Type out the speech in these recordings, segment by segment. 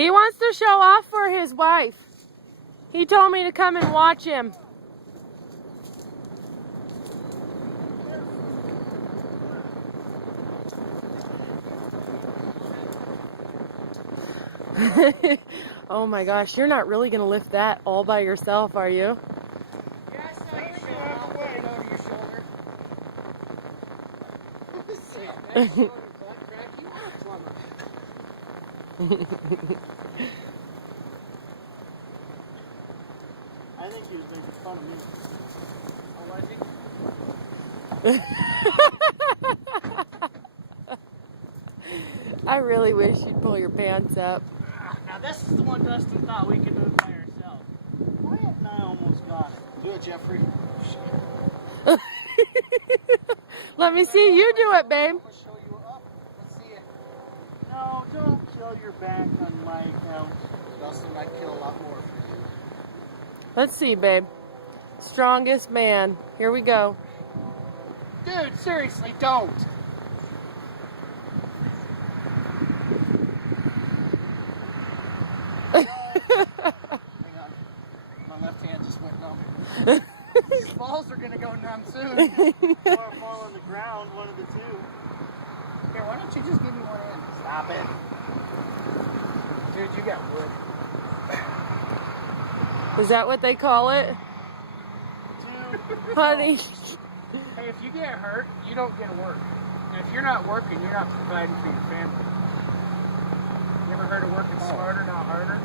He wants to show off for his wife. He told me to come and watch him. Oh my gosh, you're not really going to lift that all by yourself, are you? Yes, I am. Way over your shoulder. I think he was making fun of me. Oh, was he? I really wish you'd pull your pants up. Now this is the one Dustin thought we could move by ourselves. And I almost got it. Do it, Jeffrey. Let me see you do it, babe. I'll show you up. Let's see it. No, don't kill your back on my account. Dustin might kill a lot more for you. Let's see, babe. Strongest man. Here we go. Dude, seriously, don't. Hang on. My left hand just went numb. These balls are gonna go numb soon. Or fall on the ground, one of the two. Here, why don't you just give me one hand? Stop it. Dude, you got wood. Is that what they call it? Dude. Honey. Hey, if you get hurt, you don't get work. And if you're not working, you're not providing for your family. You ever heard of working smarter, not harder?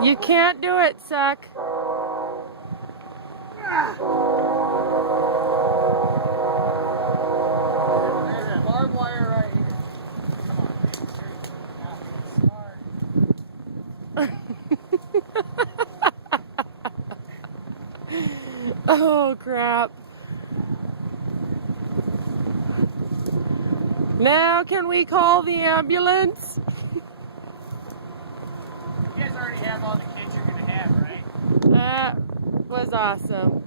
You can't do it, suck. Barbed wire right here. Oh, crap. Now can we call the ambulance? You guys already have all the kids you're going to have, right? That was awesome.